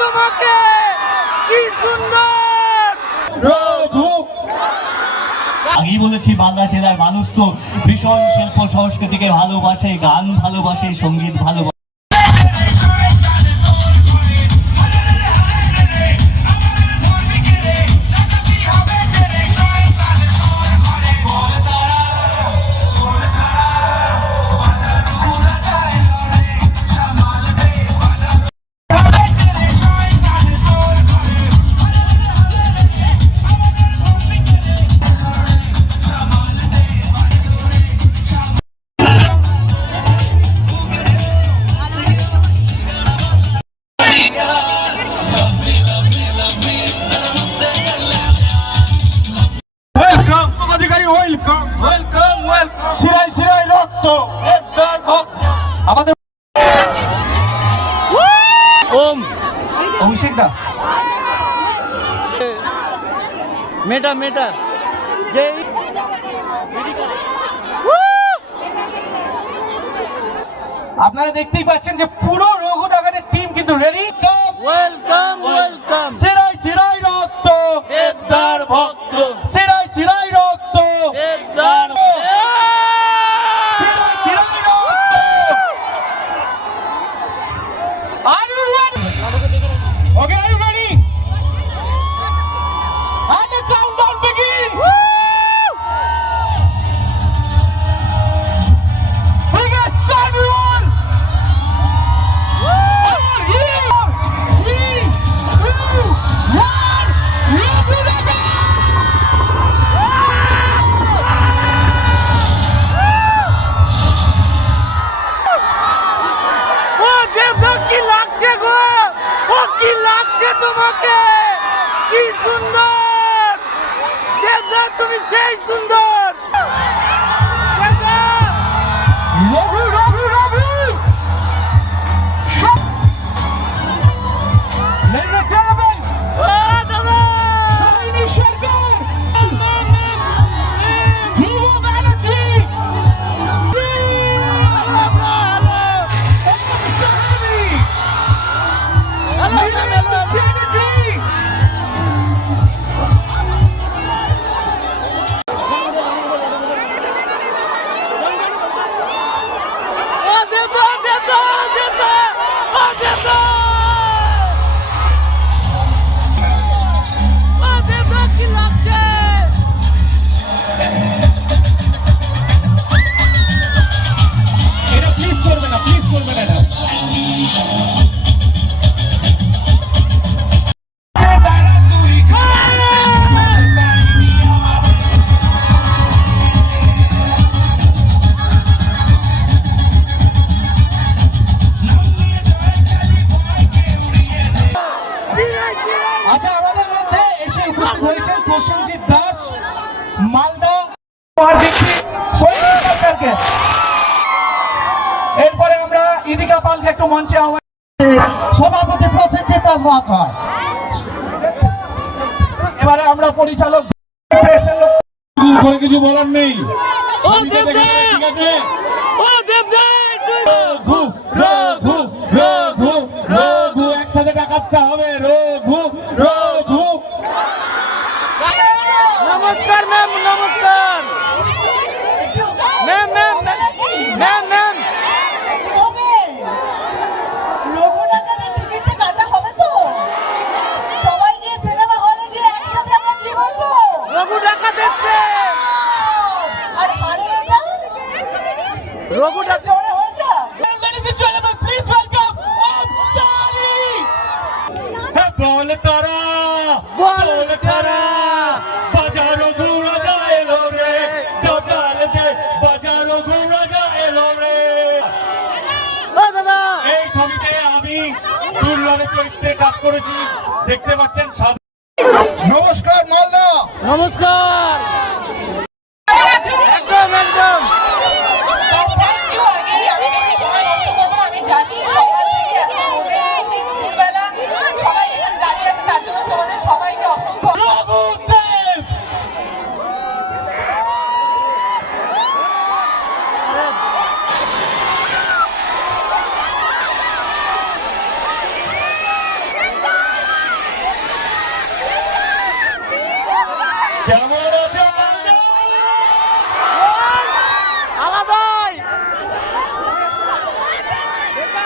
তোমাকে, কি সুন্দর। আগেই বলেছি মালদা জেলার মানুষ তো ভীষণ শিল্প সংস্কৃতিকে ভালোবাসে, গান ভালোবাসে, সঙ্গীত ভালোবাসে। শিরায় শিরায় রক্ত আমাদের ওম অভিষেক দা মেটা মেটা যে আপনারা দেখতেই পাচ্ছেন যে পুরো রঘুনগরের টিম কিন্তু রেডি। Welcome welcome. শিরায় শিরায় রক্ত দেবদার ভক্ত, শিরায় শিরায় রক্ত দেবদার শিরায় শিরায় রক্ত। Are you ready? Okay, are you ready? And the countdown begins. Biggest start everyone. 3, 2, 1. Rঘুনগর! ও দেবদার, কি লাগছে গো, ও কি লাগছে তোমাকে, কি সুন্দর। দেবদার তুমি সেই সুন্দর। দেবদার! Raghu Raghu Raghu! Ladies and gentlemen, ও দাদা! শালিনী সরকার, ধ্রুব ব্যানার্জি, এটা প্লিজ করবে না, প্লিজ করবে না এটা। আচ্ছা, আমাদের মধ্যে এসে উপস্থিত হয়েছেন প্রসেনজিৎ দাস, মালদা। সরকারকে এরপরে আমরা ইদিকা পালকে একটু মঞ্চে আহ্বান। সভাপতি প্রসেনজিৎ দাস মহাশয়। এবারে আমরা পরিচালক কিছু বলার নেই। ও দেবদার! ঠিক আছে, ও দেবদার! রঘু রঘু রঘু রঘু একসাথে ডাকাতটা হবে। রঘু রঘু। নমস্কার ম্যাম, নমস্কার ম্যাম, ম্যাম ম্যাম ম্যাম। রঘুনগরের টিকিটটা কাটা হবে তো? সবাই গিয়ে সিনেমা হলে গিয়ে একসাথে আমরা কি বলবো? রঘু ডাকা দেখছে, আর পারে এটা? রঘু ডাকা। জোরে হয়ে যাক। Ladies and gentlemen, please welcome Ansari! Hey, bol kara, বল করা। বাজারো ঘুরা যায় রে, জটাল দে বাজারো ঘুরা যায় রে। ও দাদা! এই ছবিতে আমি দুর্লভের চরিত্রে কাজ করেছি, দেখতে পাচ্ছেন। নমস্কার মালদা। নমস্কার। একদম একদম। Thank you. আমি বেশি সময় নষ্ট করবো না। আমি জানি সকাল থেকে এত রোদে এই দুপুরবেলা সবাই এখানে দাঁড়িয়ে আছে, তার জন্য তোমাদের সবাইকে অসংখ্য প্রভুদেব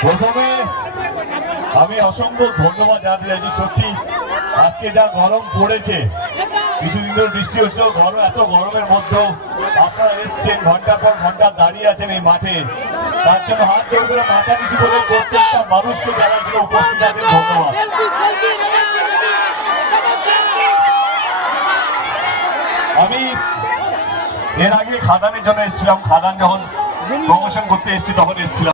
প্রথমে আমি অসংখ্য ধন্যবাদ জানাতে চাইছি। সত্যি আজকে যা গরম পড়েছে, কিছুদিন ধরে বৃষ্টি হচ্ছিল, এত গরমের মধ্যেও আপনারা এসছেন, ঘন্টার পর ঘন্টা দাঁড়িয়ে আছেন এই মাঠে। তার জন্য হাত জোড় করে মাথা নিচু করে প্রত্যেকটা মানুষকে যারা এখানে উপস্থিত আছেন ধন্যবাদ। আমি এর আগে খাদানের জন্য এসেছিলাম, খাদান যখন প্রমোশন করতে এসেছি তখন এসেছিলাম।